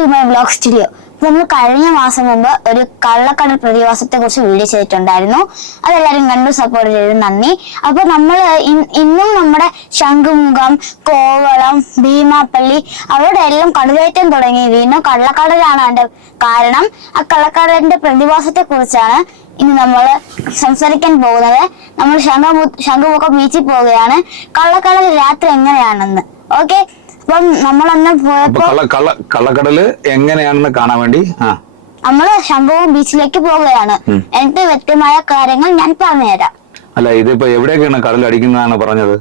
To my blog studio നമ്മൾ കഴിഞ്ഞ മാസം മുമ്പ് ഒരു കള്ളക്കടൽ പ്രതിഭാസത്തെ കുറിച്ച് വീഡിയോ ചെയ്തിട്ടുണ്ടായിരുന്നു. അതെല്ലാവരും കണ്ടു സപ്പോർട്ട് ചെയ്ത് നന്ദി. അപ്പൊ നമ്മൾ ഇന്നും നമ്മുടെ ശംഖുമുഖം കോവളം ഭീമാപ്പള്ളി അവിടെ എല്ലാം കടുവേറ്റം തുടങ്ങി. വീണ്ടും കള്ളക്കടലാണ് അതിന്റെ കാരണം. ആ കള്ളക്കടലിന്റെ പ്രതിഭാസത്തെ കുറിച്ചാണ് ഇനി നമ്മൾ സംസാരിക്കാൻ പോകുന്നത്. നമ്മൾ ശംഖു ശംഖുമുഖം ബീച്ചിൽ പോവുകയാണ്. കള്ളക്കടൽ രാത്രി എങ്ങനെയാണെന്ന്. ഓക്കെ അപ്പം നമ്മൾ അന്ന് പോയപ്പോ കള്ള കള്ള കള്ളക്കടൽ എങ്ങനെയാണെന്ന് കാണാൻ വേണ്ടി? നമ്മൾ ശംഭവം ബീച്ചിലേക്ക് പോവുകയാണ്. എന്നിട്ട് വ്യക്തമായ കാര്യങ്ങൾ ഞാൻ പറഞ്ഞുതരാം. അല്ല ഇതിപ്പോ എവിടെയൊക്കെയാണ് കടൽ അടിക്കുന്നതാണ് പറഞ്ഞത്?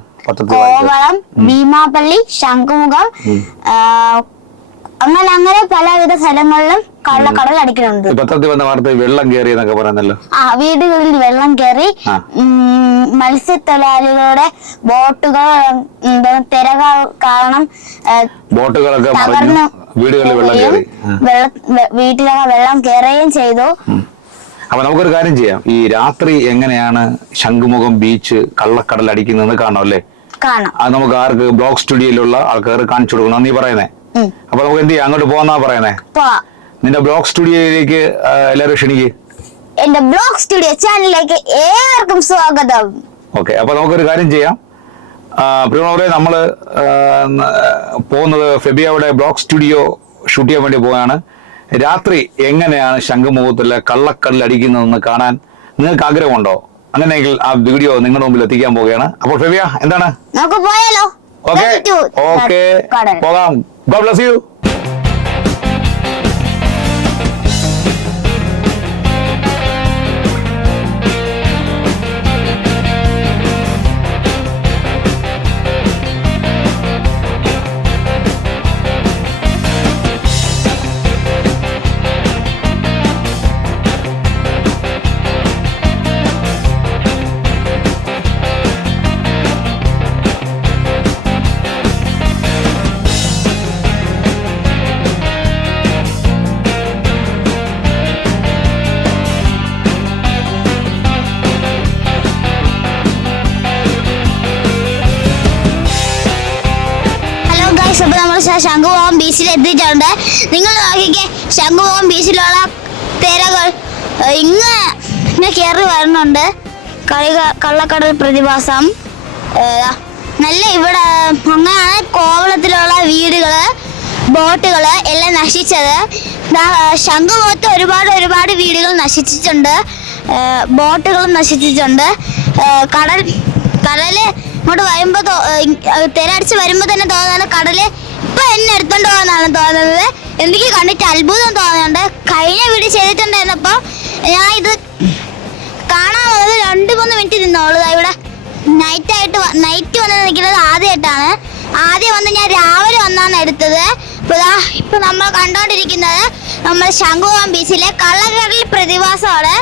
കോവളം ഭീമാപ്പള്ളി ശംഖുമുഖം അങ്ങനെ അങ്ങനെ പലവിധ സ്ഥലങ്ങളിലും കള്ളക്കടൽ അടിക്കുന്നുണ്ട് പത്രത്തിൽ വന്ന വാർത്ത വെള്ളം കയറി എന്നൊക്കെ പറയുന്നല്ലോ. ആ വീടുകളിൽ വെള്ളം കയറി. മത്സ്യത്തൊഴിലാളികളുടെ ബോട്ടുകൾ തിര കാരണം ബോട്ടുകളൊക്കെ വീടുകളിൽ വെള്ളം കയറി. വീട്ടിലൊക്കെ വെള്ളം കയറുകയും ചെയ്തു. അപ്പൊ നമുക്കൊരു കാര്യം ചെയ്യാം. ഈ രാത്രി എങ്ങനെയാണ് ശംഖുമുഖം ബീച്ച് കള്ളക്കടൽ അടിക്കുന്നതെന്ന് കാണാം അല്ലേ? കാണാം. അത് നമുക്ക് ആർക്ക് ബ്ലോക്ക് സ്റ്റുഡിയോയിലുള്ള ആൾക്കാർ കാണിച്ചു കൊടുക്കണം. നീ പറയുന്നേ. അപ്പൊ നമുക്ക് എന്ത് ചെയ്യാം? അങ്ങോട്ട് പോന്നാ പറയുന്നേ? നിന്റെ ബ്ലോഗ് സ്റ്റുഡിയോയിലേക്ക് എല്ലാവരും ക്ഷണിക്ക്. എന്റെ ബ്ലോഗ് സ്റ്റുഡിയോ ചാനലിലേക്ക് ഏവർക്കും സ്വാഗതം. ഓക്കെ അപ്പൊ നമുക്കൊരു കാര്യം ചെയ്യാം. പ്രിയമുള്ളവരെ നമ്മൾ പോകുന്നത് ഫെബിയയുടെ ബ്ലോഗ് സ്റ്റുഡിയോ ഷൂട്ട് ചെയ്യാൻ വേണ്ടി പോവാണ് രാത്രി എങ്ങനെയാണ് ശംഖുമുഖത്തിലെ കള്ളക്കല്ല് അടിക്കുന്നതെന്ന് കാണാൻ നിങ്ങൾക്ക് ആഗ്രഹമുണ്ടോ? അങ്ങനെയെങ്കിൽ ആ വീഡിയോ നിങ്ങളുടെ മുമ്പിൽ എത്തിക്കാൻ പോവുകയാണ്. അപ്പോൾ ഫെബിയ എന്താണ്? നമുക്ക് പോയാലോ? ഓക്കെ ഓക്കെ പോകാം. God bless you. ശംഖുമുഖം ബീച്ചിൽ എത്തിയിട്ടുണ്ട്. നിങ്ങൾ നോക്കിക്കേ ശംഖുമുഖം ബീച്ചിലുള്ള തിരകൾ ഇങ്ങ് ഇങ്ങനെ കയറി വരുന്നുണ്ട്. കളി കള്ളക്കടൽ പ്രതിഭാസം. നല്ല ഇവിടെ അങ്ങനെയാണ് കോവളത്തിലുള്ള വീടുകൾ ബോട്ടുകൾ എല്ലാം നശിച്ചത്. ശംഖുമുഖത്ത് ഒരുപാട് ഒരുപാട് വീടുകൾ നശിച്ചിട്ടുണ്ട്. ബോട്ടുകളും നശിച്ചിട്ടുണ്ട്. കടൽ കടൽ ഇങ്ങോട്ട് വരുമ്പോ തോ- ഏഹ് ഇ- ഏഹ് തിരയടിച്ച് വരുമ്പോ തന്നെ തോന്നാണ് കടൽ ഇപ്പൊ എന്നെ എടുത്തോണ്ട് പോകാന്നാണ് തോന്നുന്നത്. എനിക്ക് കണ്ടിട്ട് അത്ഭുതം തോന്നുന്നുണ്ട്. കഴിഞ്ഞ വീട് ചെയ്തിട്ടുണ്ടായിരുന്നപ്പോ ഞാൻ ഇത് കാണാൻ വന്നത് രണ്ട് മൂന്ന് മിനിറ്റ് നിന്നോളൂ. ഇവിടെ നൈറ്റ് ആയിട്ട് നൈറ്റ് വന്ന് നിൽക്കുന്നത് ആദ്യമായിട്ടാണ്. ആദ്യം വന്ന് ഞാൻ രാവിലെ വന്നാണ് എടുത്തത്. ഇപ്പൊ ദാ ഇപ്പൊ നമ്മൾ കണ്ടോണ്ടിരിക്കുന്നത് നമ്മൾ ശംഖുവാം ബീച്ചിലെ കള്ളക്കടൽ പ്രതിഭാസമാണ്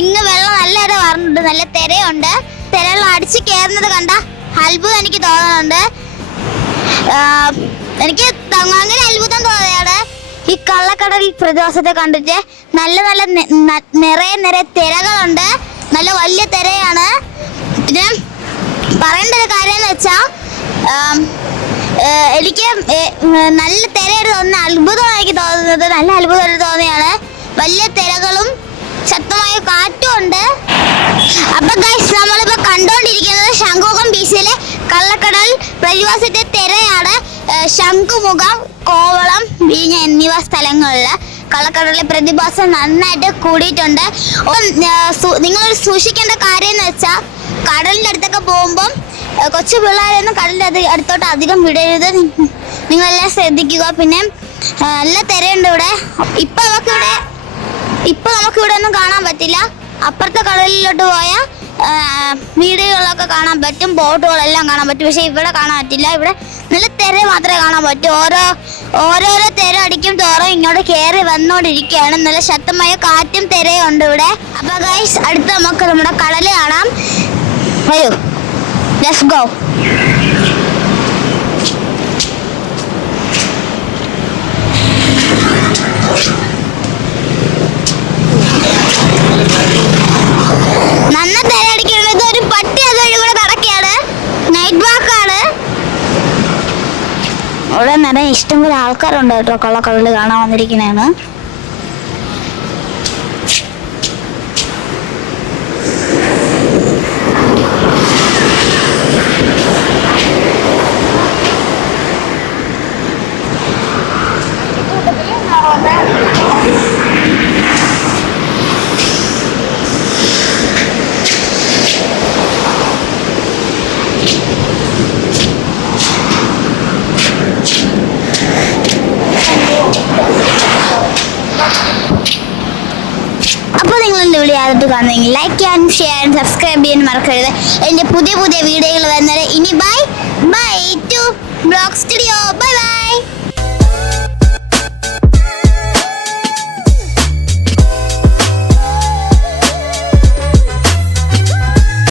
ഇങ്ങ് വെള്ളം നല്ലതായിട്ട് വരണുണ്ട് നല്ല തിരയുണ്ട്. തിരകൾ അടിച്ചു കയറുന്നത് കണ്ട അത്ഭുതം എനിക്ക് തോന്നുന്നുണ്ട്. എനിക്ക് തങ്ങാങ്കര അത്ഭുതം തോന്നിയാണ്. ഈ കള്ളക്കടൽ പ്രതിഭാസത്തെ കണ്ടിട്ട് നല്ല നല്ല നിറയെ നിറയെ തിരകളുണ്ട്. നല്ല വലിയ തിരയാണ്. പിന്നെ പറയേണ്ട ഒരു കാര്യം എന്ന് വെച്ചാ എനിക്ക് നല്ല തിരയായിട്ട് തോന്നുന്ന അത്ഭുതമാണ് എനിക്ക് തോന്നുന്നത്. നല്ല അത്ഭുതമായിട്ട് തോന്നിയാണ്. വലിയ തിരകളും ശക്തമായ കാറ്റും ഉണ്ട്. അപ്പൊ ഗൈസ് നമ്മളിപ്പോ കണ്ടോണ്ടിരിക്കുന്നത് ശംഖുഖം ബീച്ചിലെ കള്ളക്കടൽ പ്രതിഭാസത്തെ തിരയാണ്. ശംഖുമുഖം കോവളം വീഞ്ഞ എന്നിവ സ്ഥലങ്ങളിൽ കള്ളക്കടലിലെ പ്രതിഭാസം നന്നായിട്ട് കൂടിയിട്ടുണ്ട്. നിങ്ങൾ സൂക്ഷിക്കേണ്ട കാര്യം എന്ന് വെച്ചാൽ കടലിന്റെ അടുത്തൊക്കെ പോകുമ്പം കൊച്ചു പിള്ളേരൊന്നും കടലിന്റെ അത് അടുത്തോട്ട് അധികം വിടരുത്. നിങ്ങളെല്ലാം ശ്രദ്ധിക്കുക. പിന്നെ നല്ല തിരയുണ്ട് ഇവിടെ. ഇപ്പൊ നമുക്കിവിടെ ഇപ്പൊ നമുക്ക് ഇവിടെ ഒന്നും കാണാൻ പറ്റില്ല. അപ്പുറത്തെ കടലിലോട്ട് പോയാൽ വീടുകളൊക്കെ കാണാൻ പറ്റും ബോട്ടുകളെല്ലാം കാണാൻ പറ്റും. പക്ഷെ ഇവിടെ കാണാൻ പറ്റില്ല. ഇവിടെ നല്ല തിര മാത്രമേ കാണാൻ പറ്റൂ. ഓരോ ഓരോരോ തിര അടിക്കും തോറും ഇങ്ങോട്ട് കയറി വന്നോണ്ടിരിക്കുകയാണ്. നല്ല ശക്തമായ കാറ്റും തിരയും ഉണ്ട് ഇവിടെ. അപ്പൊ ഗൈസ് അടുത്ത് നമുക്ക് നമ്മുടെ കടൽ കാണാം. വരൂ ലെറ്റ്സ് ഗോ നിറയെ ഇഷ്ടംപോലെ ആൾക്കാരുണ്ട് കേട്ടോ കള്ളക്കടൽ കാണാൻ വന്നിരിക്കുന്നതാണ് ആദ്യമായിട്ട് കാണുന്നെങ്കിൽ ലൈക്ക് ചെയ്യാനും ഷെയർ ചെയ്യാനും സബ്സ്ക്രൈബ് ചെയ്യാനും മറക്കരുത്. എന്റെ പുതിയ പുതിയ വീഡിയോകൾ വരുന്നത് ഇനി bye bye to blog studio